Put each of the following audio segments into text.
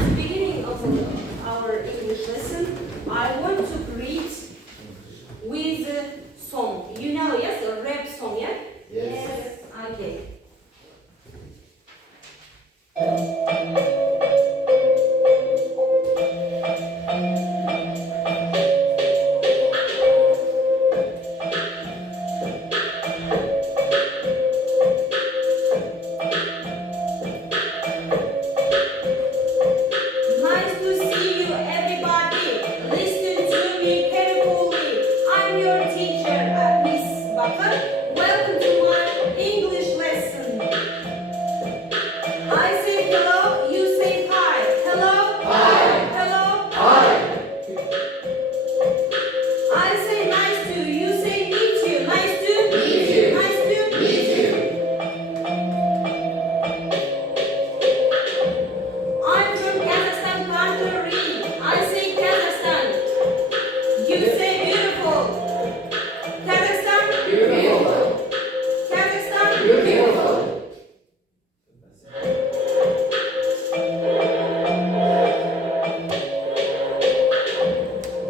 the beginning of our English lesson, I want to greet with a song. You know, yes, a rap song, yeah? Yes. Okay. Nice to see you, everybody. Listen to me carefully. I'm your teacher, Miss Baqir. Welcome to my English lesson. I say hello, you say hi. Hello? Hi. Hello? Hi. I say nice to, you say meet you. Nice to? Meet you. Nice to? Meet you. I'm from Kazakhstan country. I say Kazakhstan. You say beautiful. Kazakhstan? Beautiful. Kazakhstan? Beautiful.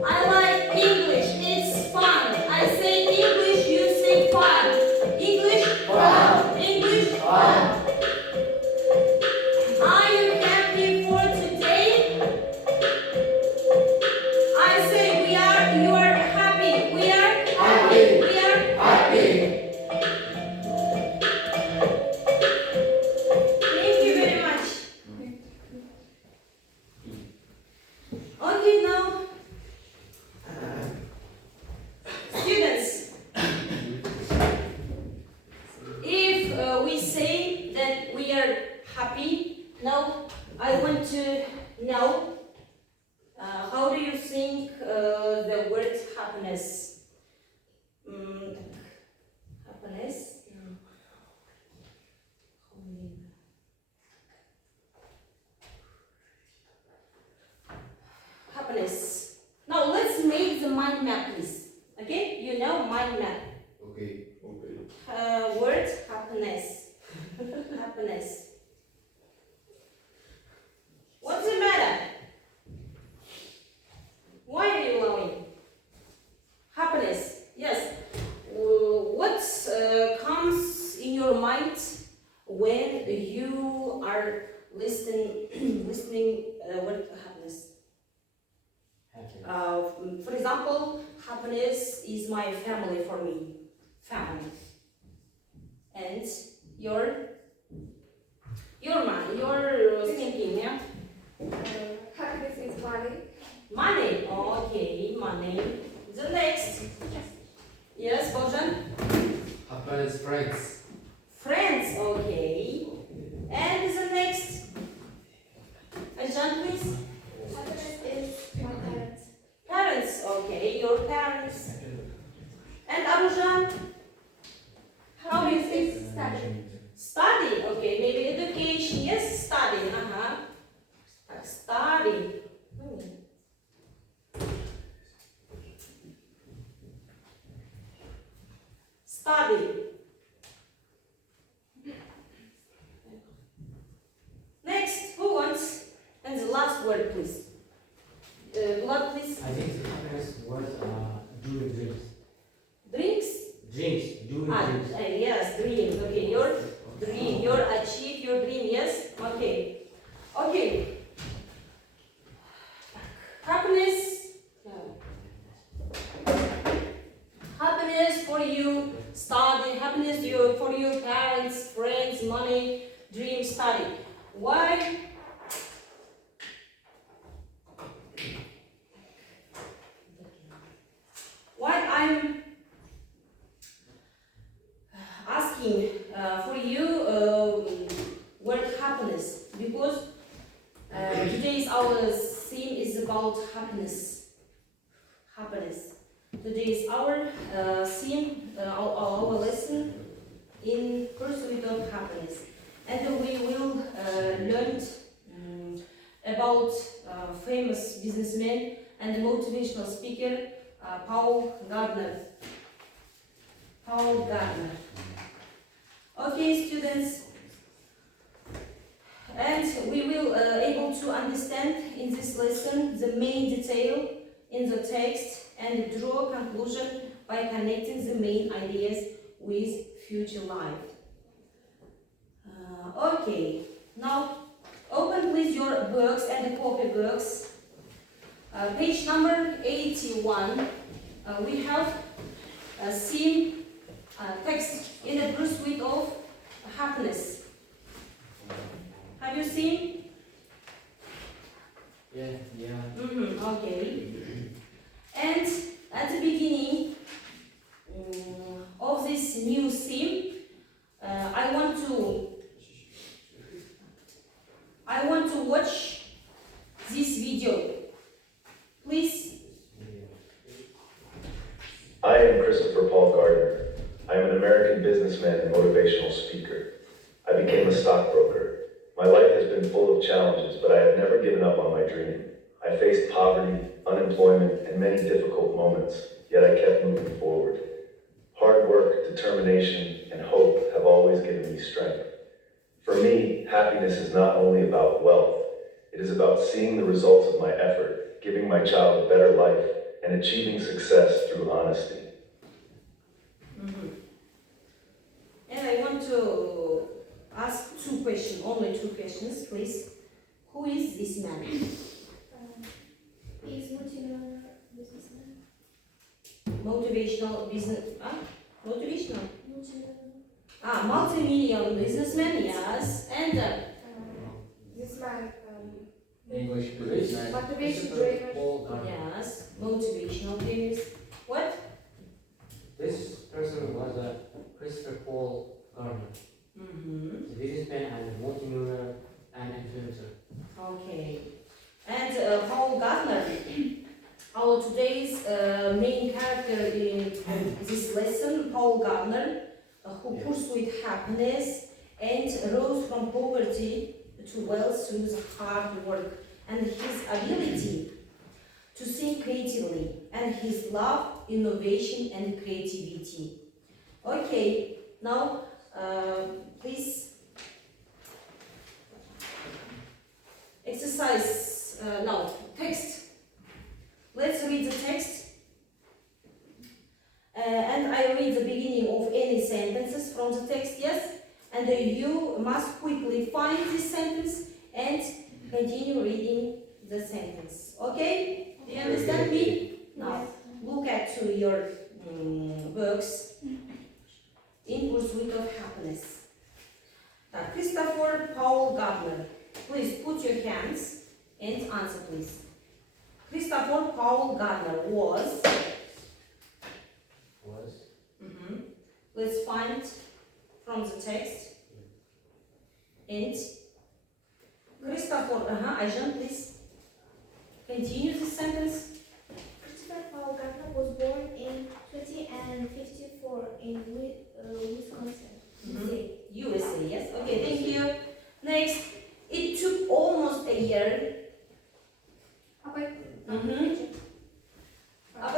I like English. It's fun. I say English, you say fun. English? Fun. English? Fun. Are you happy for today? I say we are, you are happy. We are Happy. We are Happy. Thank you very much. Okay, now, students, if we say that we are happy, now I want to know how do you think the word happiness? Happiness? Happiness. Now let's make the mind map, please. Okay, you know mind map. Okay. Okay. Word happiness. Happiness. What's the matter? Why are you laughing? Happiness. Yes. What comes in your mind when you are listening word happiness? For example, happiness is my family for me. Family. And your mind, your thinking, yeah? Happiness is money. Money. Okay, money. The next. Yes, Bojan? Happiness friends. Friends. Okay. And the next. Ajahn, please. Happiness is my parents. Parents. Okay, your parents. And Arujhan? How do you think? Study. Study, okay, maybe education, yes, study, study. Study. Next, who wants? And the last word, please. Blood, please. I think the happiness was doing dreams. Drinks? Dreams, doing dreams. Yes, dreams. Okay, your dream, your achieve your dream. Yes. Okay. Okay. Happiness. Happiness for you. Study. Happiness for your parents, friends, money, dream, study. Why? Why I'm asking for you word happiness, because today's our theme is about happiness. Happiness. Today's our theme, our lesson in pursuit of happiness, and we will learn about famous businessman and motivational speaker Paul Gardner. Okay, students, And we will able to understand in this lesson the main detail in the text and draw a conclusion by connecting the main ideas with future life. Okay, now open please your books and the copybooks. Page number 81. We have seen text in the pursuit of happiness. Have you seen? Yeah. Okay. And at the beginning of this new theme, I want to watch this video. Please. I am Christopher Paul Gardner. I am an American businessman and motivational speaker. I became a stockbroker. My life has been full of challenges, but I have never given up on my dream. I faced poverty, unemployment, and many difficult moments, yet I kept moving forward. Hard work, determination, and hope have always given me strength. For me, happiness is not only about wealth, it is about seeing the results of my effort, giving my child a better life, and achieving success through honesty. And I want to ask two questions, only two questions, please. Who is this man? He's multi-millionaire businessman. Motivational business, motivational? Multi-millionaire. Multi-million businessman, yes. And This man, English motivation trainer. yes, motivational business. What? This person was a Christopher Paul Gardner, a businessman and multimillionaire and influencer. Okay. And Paul Gardner, our today's main character in this lesson, Paul Gardner, who pursued happiness and rose from poverty to wealth through hard work and his ability to think creatively and his love, innovation and creativity. Okay, now please exercise, now text. Let's read the text. And I read the beginning of any sentences from the text, yes? And you must quickly find this sentence and continue reading the sentence. Okay? Do you understand me? Now, look at to your books. In Pursuit of Happiness. Now, Christopher Paul Gardner. Please put your hands and answer, please. Christopher Paul Gardner was. Let's find from the text. And Christopher, Ayjan, please continue the sentence. Christopher Paul Gardner was born in 1954 in Wisconsin, USA, yes? Okay, thank you. Next, it took almost a year. Up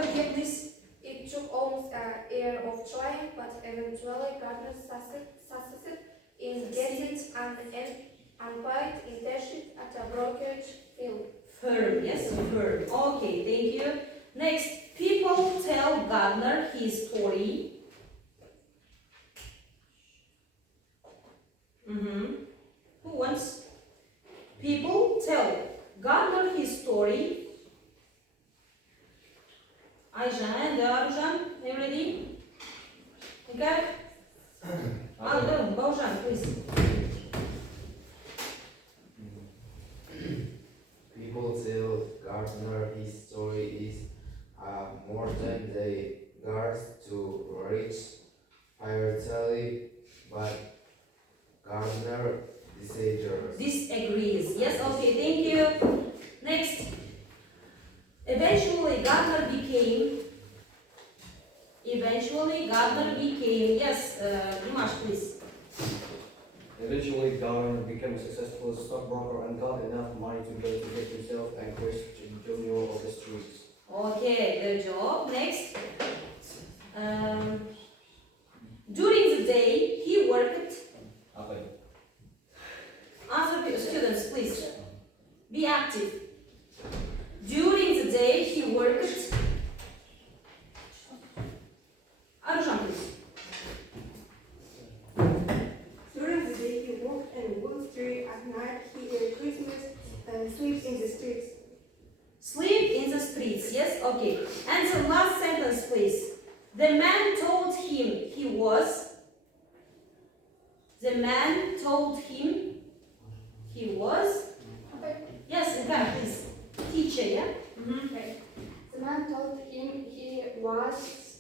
here, please. It took almost a year of trying, but eventually Gardner succeeded in getting an unpaid internship at a brokerage firm. Yes, firm. Okay, thank you. Next, people tell Gardner his story. Who wants? People tell Gardner his story. Ayjan and Arjan, you ready? Okay? Baujan, please. People tell Gardner his story is more than the guards to reach piracy, but Gardner disagrees. Yes, okay, thank you. Next. Eventually Gardner became, yes, Dimash, please. Eventually, Gardner became a successful stockbroker and got enough money to get himself and Chris Jr. off the streets. Okay, good job. Next. During the day, he worked. Be active. During the day he worked. Arjan, please. During the day he walked in Wall Street. At night he ate Christmas and sleeps in the streets. Sleep in the streets, yes? Okay. And the last sentence, please. The man told him he was. The man told him he was. Yes, okay, please. Teacher, yeah? Okay. The man told him he was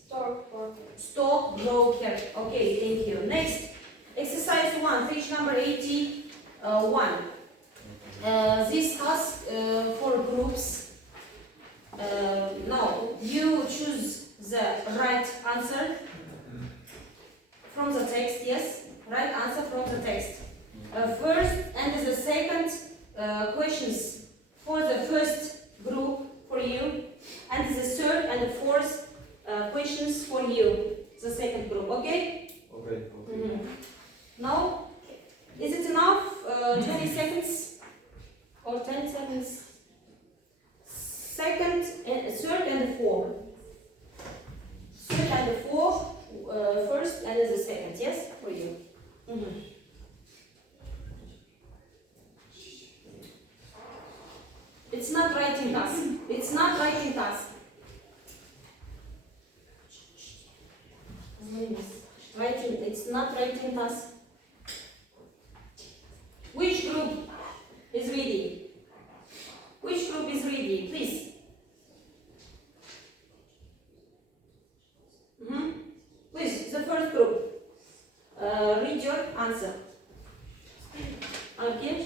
stockbroker. Stockbroker. Okay, thank you. Next, exercise 1, page number 81. This task for groups. Now, you choose the right answer from the text, yes? Right answer from the text. First and the second questions for the first group for you, and the third and the fourth questions for you, the second group, okay? Okay. Now, is it enough? 20 seconds or 10 seconds? Second, third and fourth. Third and fourth, first and the second, yes, for you. It's not writing task. It's not writing task. Writing. It's not writing task. Which group is ready? Which group is ready? Please. Please, the first group. Read your answer. Okay.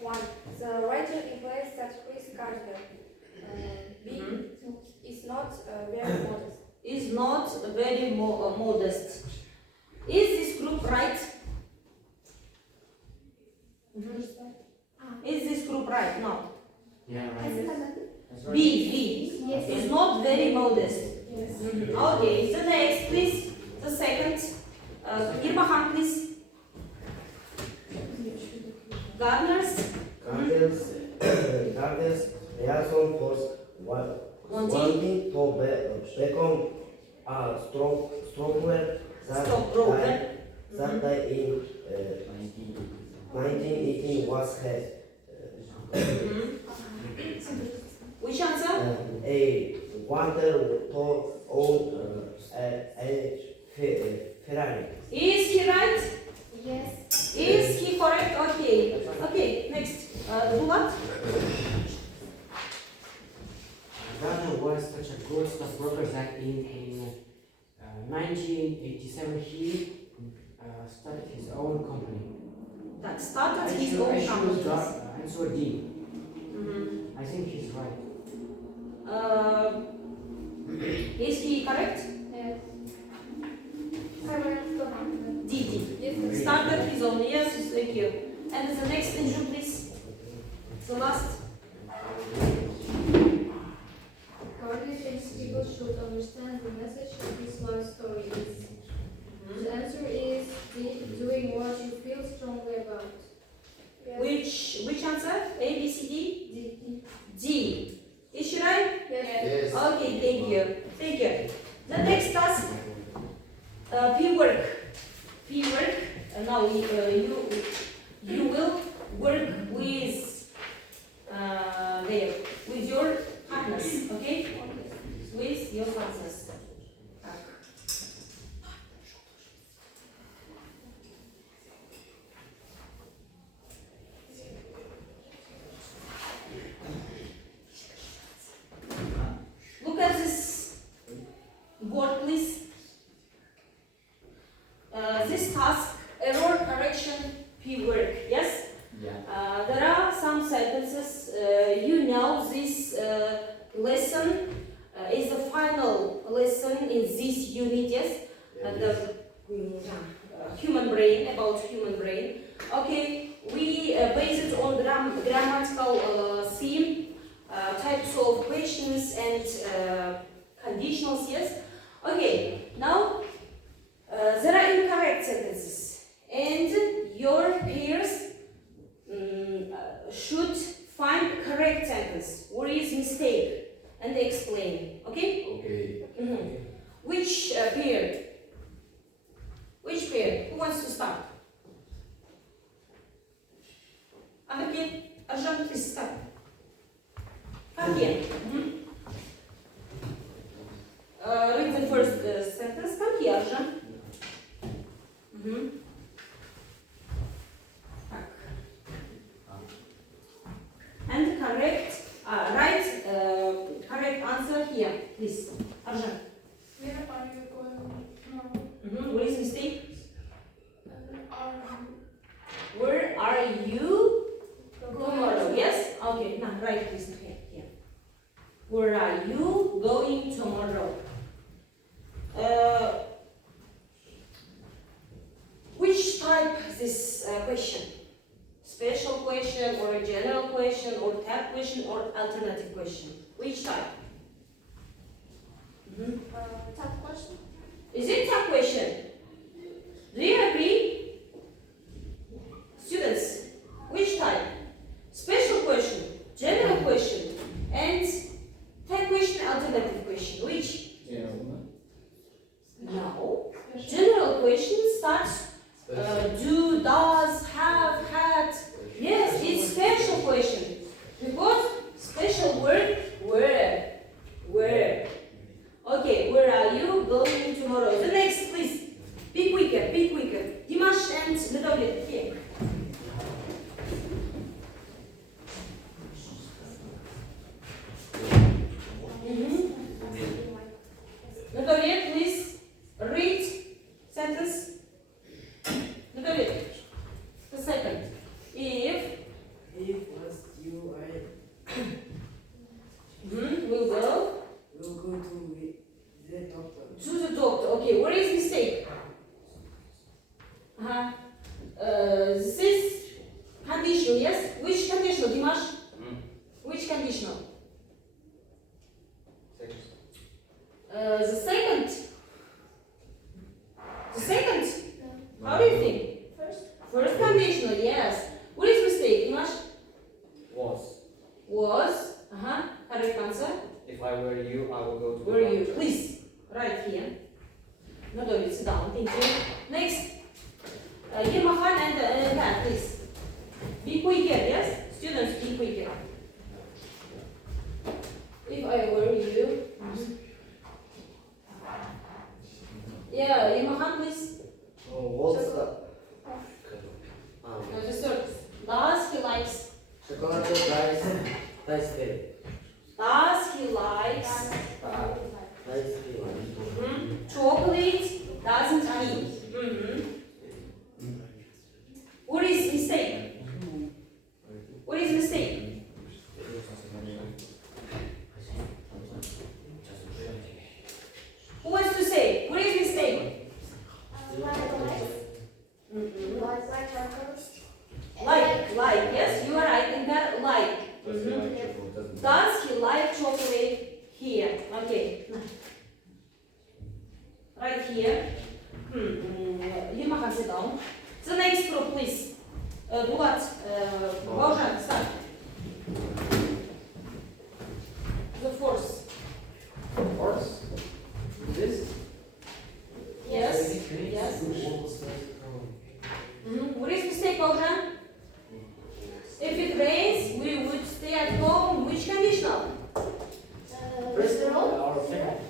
1. The writer implies that Chris Gardner B is not very modest. Is not very modest. Is this group right? Is this group right? No. Yeah, right. That's right. B. Yes. Is not very modest. Yes. Okay. The next, please. The second. Irbahan, please. Gardner's reason was wanting to become a stockbroker that died in 1918 was head. Which answer? A wanted to own a Ferrari. Is he right? Yes. Is he correct? Okay. Okay. Next. Bulat. Gardner was such a good stockbroker that in 1987 he started his own company. That started his I own choose company. answer D. I think he's right. Is he correct? Yes. Correct. D. Yes. Started his own. Yes, thank you. And the next engine, please. The last. Gardner thinks people should understand the message of this life story is. The answer is D, doing what you feel strongly about. Yes. Which answer? A, B, C, D? D. D. Is she right? Yes. Yes. Okay, thank you. Thank you. The next task, P work. P work. Now you will work with there with your partners, okay? With your partners. Look at this board, please. This task, error correction, P work, yes? Yeah. There are some sentences, you know this lesson is the final lesson in this unit, yes? The human brain, about human brain. Okay, we base it on grammatical theme, types of questions and conditionals, yes? Okay, now there are incorrect sentences and your peers should find correct sentence. Where is mistake? And explain. Okay? Okay. Which pair? Which pair? Who wants to start? Okay, Arjun, please start. Come here. Read the first sentence. Come here, Arjun. And correct, write correct answer here, please. Arjun. Where are you going tomorrow? What is mistake? Where are you tomorrow? Yes? Okay, now write this here. Where are you going tomorrow? Which type is this question? Special question or a general question or tag question or alternative question? Which type? Tough question. Is it tag question? Do you agree? Students, which type? Special question, general question, and tag question, alternative question. Which? No. General question starts do, does, have, had. Yes, it's special question. Because special word, where. Where. Okay, where are you going tomorrow? The next, please. Be quicker, be quicker. Dimash and Medovlet, here. Medovlet, please read sentence. Medovlet, the second. If was you, I will go will go to the doctor. to the doctor. Okay, where is mistake? This is conditional, yes? Which conditional, Dimash? Which conditional? The second. The second? How do you think? First conditional, yes. What is mistake, Dimash? Was. Was. Correct answer. If I were you, I would go to Were you? Please, right here. No, don't sit down. Thank you. Next. Yemahan and that, please. Be quicker, yes? Students, be quicker. If I were you. Yeah, Yemahan, please. What's that? No, just start. Does he likes? Chocolate dice cake. Does he likes? Dice cake. Chocolate doesn't he? What is mistake? What is mistake? Who wants to say? What is mistake? Like, yes, you are right in that, like. Does he like chocolate here? Okay. Right here. You can sit down. The next group, please. Bulat, Baujan, start. The fourth. Horse? This? Yes. Yes. What is mistake, Baujan? If it rains, we would stay at home. Which conditional? First or second?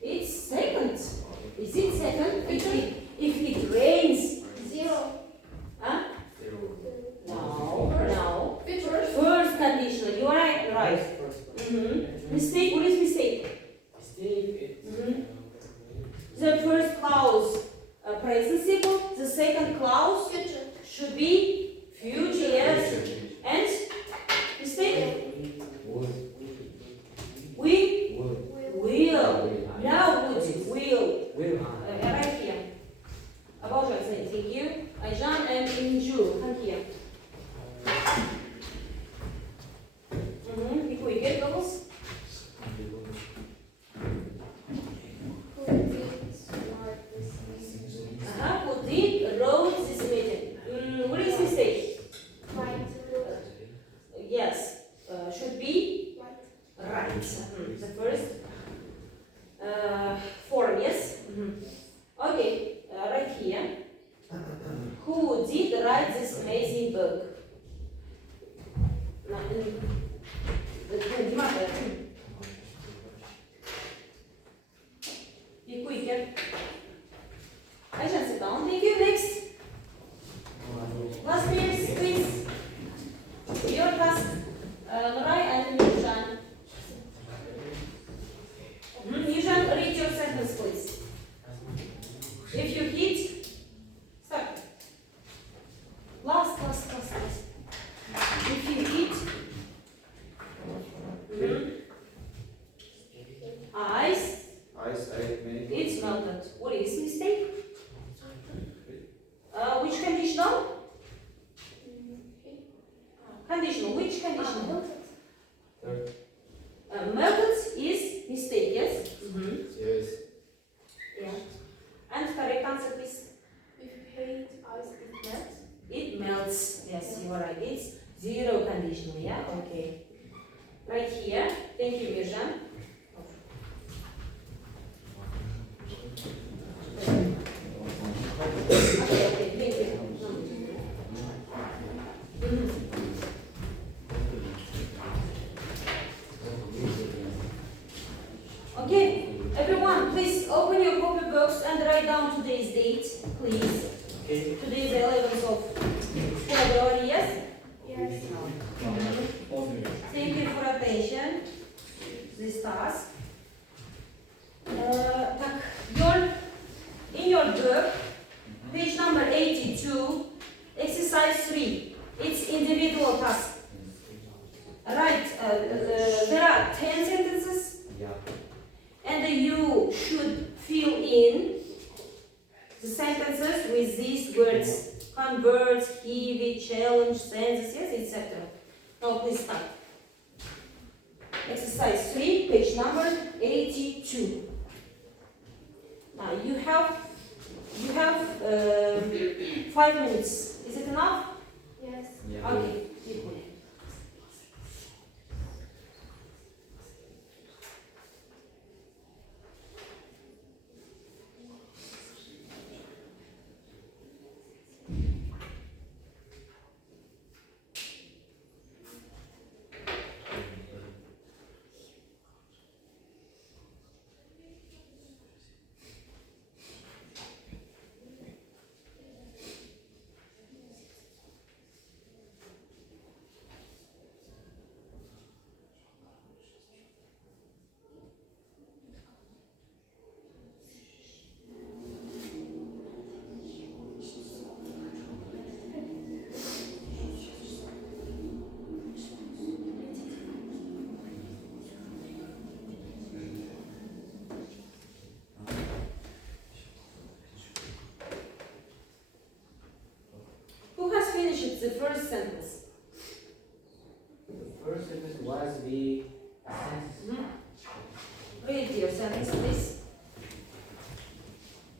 It's second. Is it second? If it rains. Zero. Huh? Zero. No. First conditional. You are right. Right. Mistake. What is mistake? The first clause present simple. The second clause should be future. Yes. And mistake. We will. Now would will. Right here. About thank you. Ayjan and Inju. Come here. Before you get those. Be quicker. Ayşen, sit down. Thank you. Next. Last names, please. Your task, Nuray and Yushan. Yushan, read your sentence, please. If you hit, stop. Last. If you hit, ice, it's melted. What is mistake? Which conditional? Conditional. Which conditional? Melted is mistake. Yes. Yes. Yeah. And correct answer, please. If you hate ice, it melts. It melts. Yes, you are right. It's zero conditional. Yeah. Okay. Right here. Thank you, Mirjan. Okay. Thank you. Okay, everyone, please open your copy box and write down today's date, please. Okay. Today is the 11th of February, yes? Yes. Thank you for attention. This task. In your book, page number 82, exercise 3. It's individual task. Right, there are 10 sentences. And you should fill in the sentences with these words. Convert, heavy, challenge, senses, yes, etc. Now please start. Exercise 3, page number 82. Now you have 5 minutes. Is it enough? Yes. Okay. Equally. The first sentence. The first sentence was the sentence. Read your sentence, please.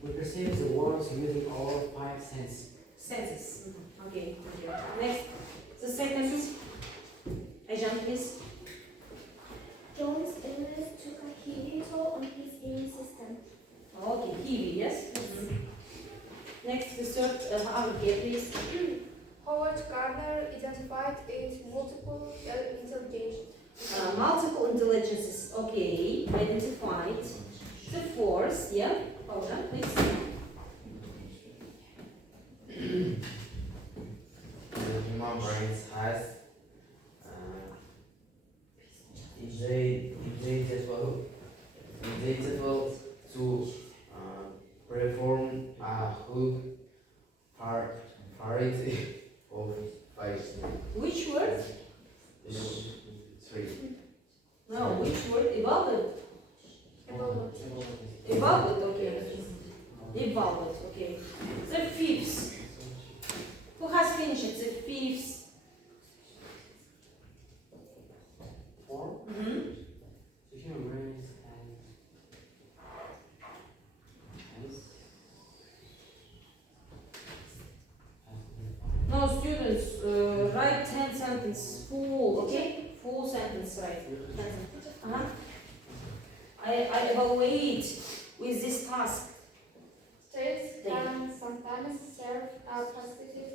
We perceive the words using all 5 senses. Senses. Okay, thank you. Next, the sentence. Ajan, please. John's illness took a heavy toll on his immune system. Okay, heavy, yes? Next, the third, please. Howard Gardner identified its multiple intelligence. Multiple intelligences. Okay, identified. The fourth, yeah? Hold on, please. The human brain has injectable to perform a hook variety of fights. Which word? 3. No, which word? Evolved. Evolved, okay. Evolved, okay. The fifth. Who has finished the fifth? 4. Mm-hmm. The human brain has No, students, write 10 sentences, full, okay? Full sentence, right? I evaluate with this task. States can sometimes serve a positive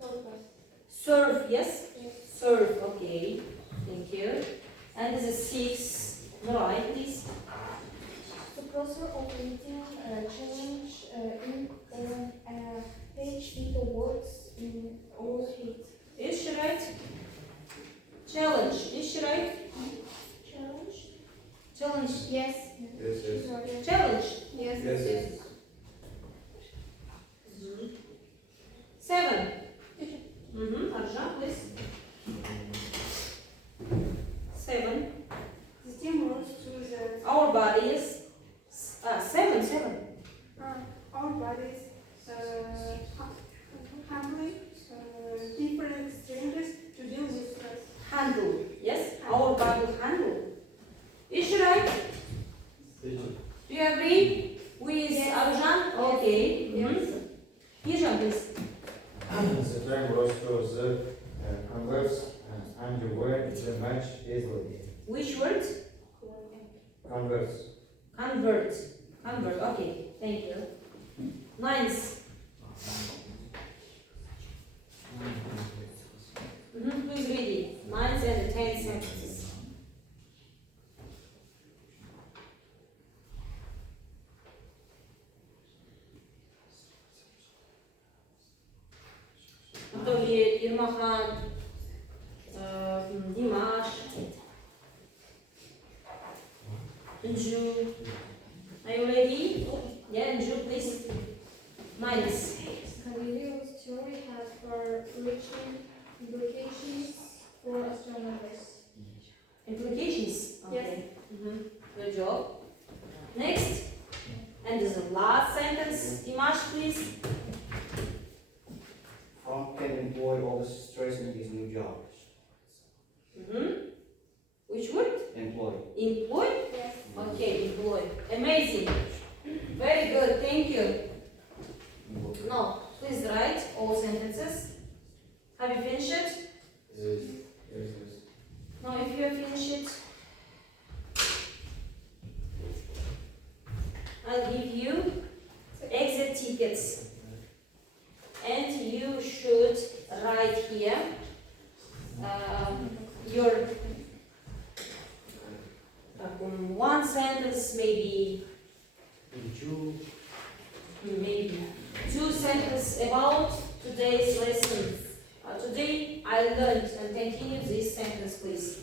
purpose. Serve, yes? Yes. Serve, okay. Thank you. And this is 6. Right, please. The process of reading challenge in on a page in the words in all hit. Is she right? Challenge. Is she right? Challenge? Challenge. Yes. Yes, yes. Challenge. Yes. Yes, yes. 7. Arjan, please. 7. The team moves to the Our body is 7. our bodies handling different strangers to deal with stress. Handle. Yes. Our body handle. Is she right? Do you agree with Arjan? Okay. Arjan, please. The term was to the converse and the word the match easily. Which word? Converse. Convert. Convert. Okay. Thank you. 9th. Please read it. 9th and 10th sentences. Анатолий, Ермахан, Димаш, Anju. Are you ready? Yeah, Anju, please. 9th. Galileo's theory has far-reaching implications for astronomers. Implications? Yes. Okay. Good job. Next. And this is the last sentence. Dimash, please. Frank can employ all the stress in his new job. Which word? Employ. Employ? Yes. Okay, employ. Amazing. Very good. Thank you. Now, please write all sentences. Have you finished it? Yes. Yes. Now, if you have finished it, I'll give you exit tickets. And you should write here your one sentence, maybe two sentences about today's lesson. Today I learned, and continue this sentence, please.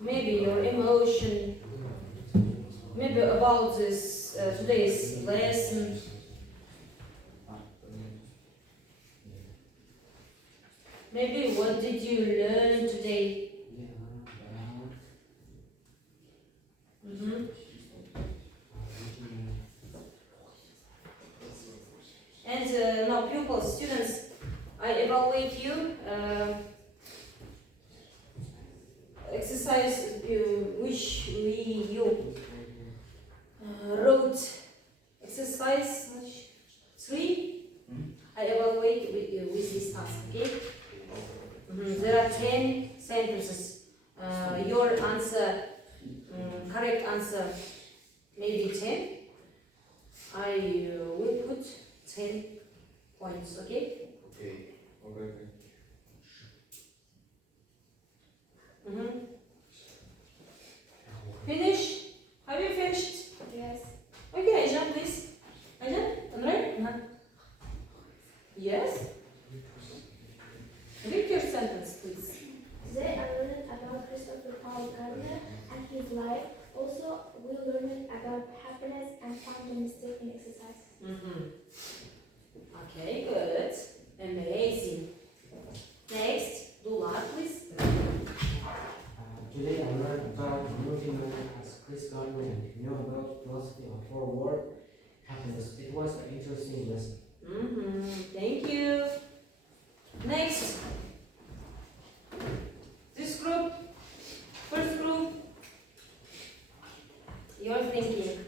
Maybe your emotion, maybe about this today's lesson. Maybe what did you learn today? And now pupils, students, I evaluate you. Exercise which you wrote. Exercise 3. I evaluate with this task. Okay. There are 10 sentences. Your answer, correct answer, maybe 10. I will put 10 points. Okay. Okay. Okay. Finish? Have you finished? Yes. Okay, Ajan, please. Ajan, Andre? Yes? Read your sentence, please. Today I learned about Christopher Paul Gardner and his life. Also, we learned about happiness and found a mistake in exercise. Okay, good. Amazing. Next, Dula, please. Today I learned about multi-millionaire as Chris Gardner and knew about philosophy of forward happiness. It was an interesting lesson. Thank you. Next. This group, first group, you're thinking,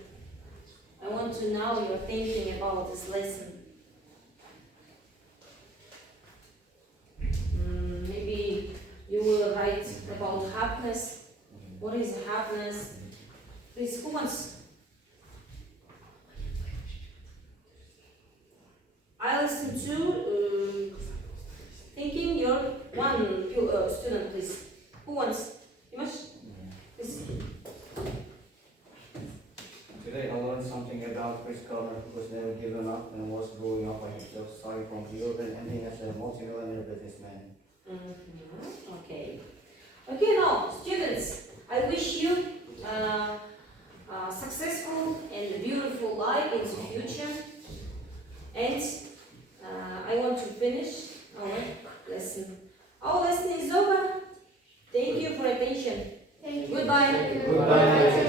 to know your thinking about this lesson. Maybe you will write about happiness. What is happiness? Please, who wants? I listen to thinking. Your one student, please. Who wants? Dimash? Please. Today I learned something about Chris Gardner, who was never given up and was growing up by himself, starting from zero and ending as a multi-millionaire businessman. Okay. Okay, now, students, I wish you a successful and beautiful life in the future. And I want to finish our lesson. Our lesson is over. Thank you for attention. Thank you. Goodbye. Thank you. Goodbye.